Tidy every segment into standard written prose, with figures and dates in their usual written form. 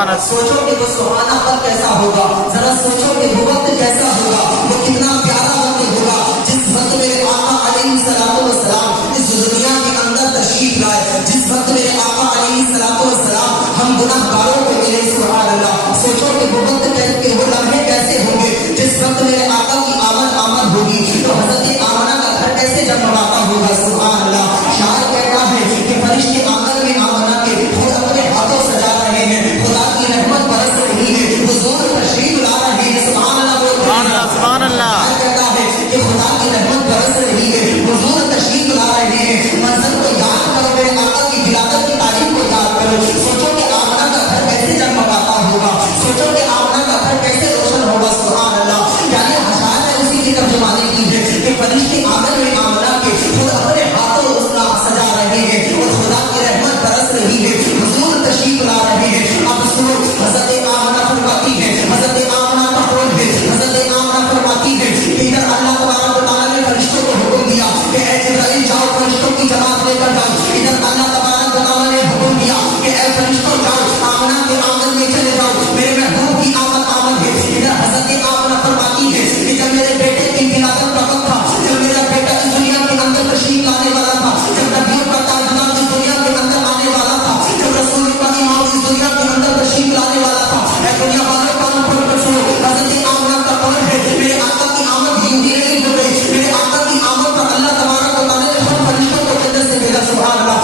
سوچو کہ وہ سہانا وقت کیسا ہوگا، ذرا سوچو کہ وہ وقت کیسا ہوگا، وہ کتنا پیارا وقت ہوگا جس وقت میرے آقا علیہ الصلوۃ والسلام اس دنیا کے اندر تشریف لائے، جس وقت میرے آقا علیہ الصلوۃ والسلام ہم گناہ گاروں کو ملے. سبحان اللہ. سوچو کہ وہ وقت کہ وہ لمحے کیسے ہوں گے جس وقت میرے آقا کی آمد ہوگی تو حضرت آمنہ کا گھر کیسے جگمگاتا ہوگا. سبحان اللہ. شاعر کہتا ہے کہ فرشتے آنگن میں آمنہ کے خود اپنے ہاتھوں سجا رہے ہیں، خدا کی رحمت برس رہی ہے، حضور تشریف لا رہے ہیں. سبحان اللہ. سبحان اللہ. کہتا ہے کہ خدا کی رحمت برس رہی ہے، حضور تشریف لا رہے ہیں. منظر کو یاد کرو، میرے آقا کی ولادت کی تاریخ کو یاد کرو. سوچو کہ آمنہ کا گھر کیسے جگمگاتا ہوگا، سوچو کہ آمنہ کا گھر کیسے روشن ہوگا. سبحان اللہ. یعنی حضرت نے اسی کی ترجمانی کی ہے کہ فرشتے آنگن میں آمنہ کے خود اپنے ہاتھوں اس کا سجا رہے ہیں اور خدا کی رحمت برس رہی ہے، حضور تشریف لا رہے ہیں. اب سنو، حضرت آمنہ فرماتی ہے، حضرت آمنہ کا قول ہے، حضرت آمنہ فرماتی ہے کہ ادھر اللہ تبارک و تعالیٰ نے فرشتوں کو حکم دیا کہ اے جبرائیل جاؤ فرشتوں کی جماعت لے کر جاؤ. ادھر اللہ تبارک و تعالیٰ نے حکم دیا کہ اے فرشتوں جاؤ آمنہ کے آنگن میں چلے جاؤ، میرے محبوب کی آمد ہے. ادھر حضرت آمنہ فرماتی ہے کہ جب میرے بیٹے کی ولادت کا وقت تھا، جب میرا بیٹا اس دنیا کے اندر تشریف لانے والا تھا، جب نبیوں کا تاجدار اس دنیا کے اندر آنے والا تھا، جب رسول کا امام اس دنیا کے اندر تشریف لانے والا تھا، اے دنیا والوں کانوں کھول کر سنو. حضرت آمنہ کا قول ہے میرے آقا کی آمد یوں ہی نہیں ہو گئی، میرے آقا کی آمد پر اللہ تبارک و تعالیٰ نے سب فرشتوں کو جنت سے بھیجا. سبحان اللہ.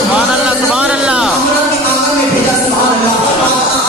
سبحان اللہ. سبحان اللہ. آمنہ کی آنگن میں بھیجا. سبحان اللہ.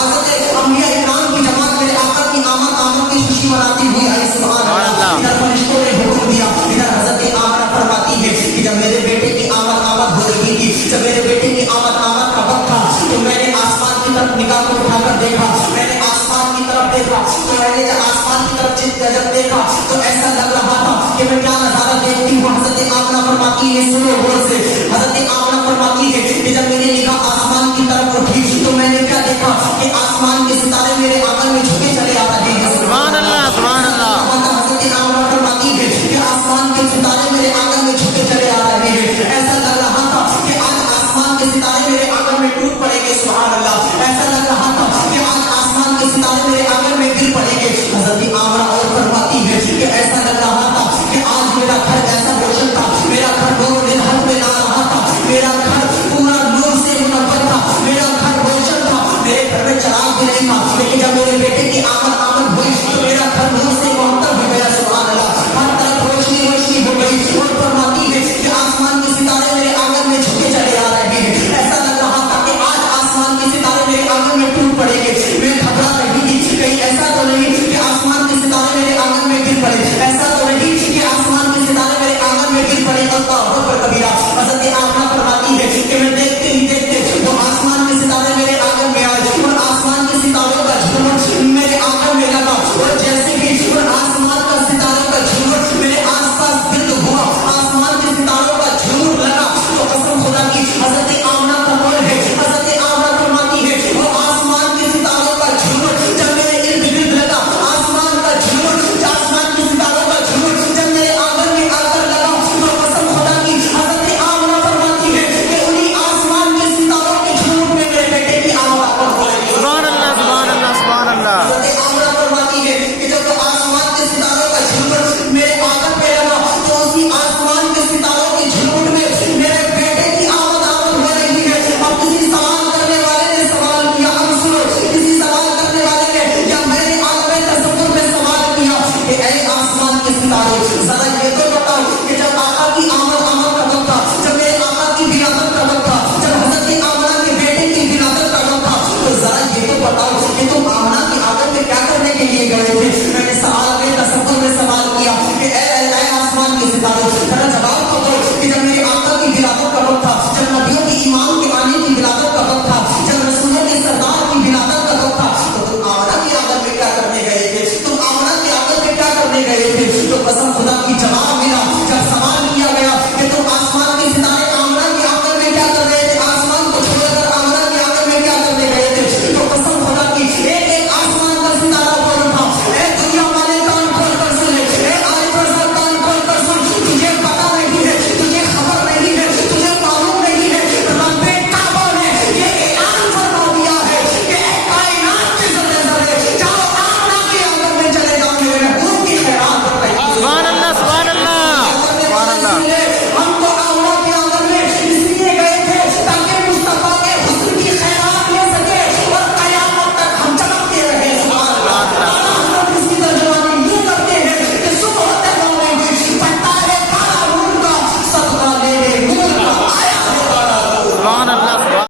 حضرت انبیاء اکرام کی جماعت میرے آقا کی آمد کی خوشی مناتی ہوئی آئی. سبحان اللہ. ادھر فرشتوں نے حکم دیا. ادھر حضرت آمنہ فرماتی ہے کہ جب میرے بیٹے کی آمد ہو رہی تھی، جب میرے بیٹے کی آمد کا وقت تھا تو میں نے آسمان کی طرف نگاہ کو اٹھا کر دیکھا، میں نے آسمان کی طرف دیکھا تو میں نے جب آسمان کی طرف جب دیکھا تو ایسا لگ رہا تھا کہ میں کیا نظارہ دیکھتی ہوں. حضرت آمنہ فرماتی ہے، سنو غور سے، حضرت آمنہ فرماتی ہے کہ جب میری نگاہ آسمان کی طرف اٹھی تو میں نے کیا دیکھا کہ آسمان کے ستارے میرے آنگن میں جھکے چلے آ رہے ہیں. سبحان اللہ. سبحان اللہ. حضرت آمنہ فرماتی ہے کہ آسمان کے ستارے میرے آنگن میں جھکے چلے آ رہے ہیں. ایسا لگ رہا تھا کہ آج آسمان کے ستارے میرے آنگن میں ٹوٹ پڑیں گے. سبحان اللہ. ایسا لگ رہا تھا کہ آج آسمان کے ستارے میرے آنگن میں گر پڑیں گے. حضرت آمنہ اور فرماتی ہے کہ ایسا لگ رہا تھا کہ آج میرا گھر ایسا روشن تھا، میرا گھر نور نہت میں لا رہا تھا، میرا گھر پورا نور سے منور تھا، میرا گھر روشن تھا، میرے گھر میں چراغ بھی نہیں تھا. لیکن جب میرے بیٹے کی آمد ہوئی تو میرا گھر نور سے معطر ہو گیا. سبحان اللہ. ہر طرف روشنی ہو گئی. اور فرماتی ہے کہ آسمان کے ستارے میرے آنگن میں جھکے چلے آ رہے ہیں. ایسا لگ رہا تھا کہ آج آسمان کے ستارے میرے آنگن میں ٹوٹ پڑیں گے. میں گھبرا رہی تھی کہیں ایسا تو نہیں کہ آسمان کے ستارے میرے آنگن میں گر پڑے، ایسا تو نہیں کہ آسمان کے ستارے میرے آنگن میں گر پڑے. اللہ اکبر کبیرہ. حضرت آمنہ فرماتی ہے کہ میں دیکھتے ہی دیکھتے وہ آسمان کے ستارے میرے آنگن میں آئے اور آسمان کے ستاروں کا جھوٹ میرے آنگن میں لگا اور جیسے ہی آسمان کا ستاروں کا جھوٹ میرے آس پاس گرد ہوا، آسمان کے ستاروں کا جھوٹ لگا تو قسم خدا کی حضرت آمنہ کا قول ہے، حضرت آمنہ فرماتی ہے وہ آسمان کے ستاروں کا جھوٹ جب میرے ارد گرد لگا، آسمان کا جھوٹ آسمان کے ستاروں کا جھوٹ جب میرے آنگن میں آ کر لگا تو قسم خدا کی حضرت آمنہ فرماتی ہے کہ انہیں آسمان کے ستاروں کے جھوٹ میں میرے بیٹے کی آمد ہو رہی ہے. سبحان اللہ. سبحان اللہ. سبحان اللہ. حضرت آمنہ فرماتی ہے کہ جب وہ آسمان کے ستاروں کا جھوٹ میرے آنگن پہ لگا تو اسی آسمان کے ستاروں کے جھوٹ میں میرے بیٹے کی آمد ہو رہی ہے. اب کسی سوال کرنے والے نے سوال کیا، اب سنو، کسی سوال کرنے والے نے یا میں نے عالم تصور میں سوال کیا کہ اے آسمان کے ستارے